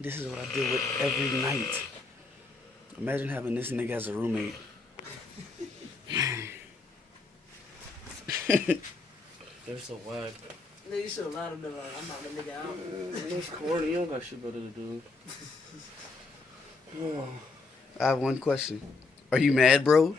This is what I deal with every night. Imagine having this nigga as a roommate. They're so whack. Nigga, you should have lied to them. I'm not the nigga out. That's corny. You don't got shit better to do. I have one question. Are you mad, bro?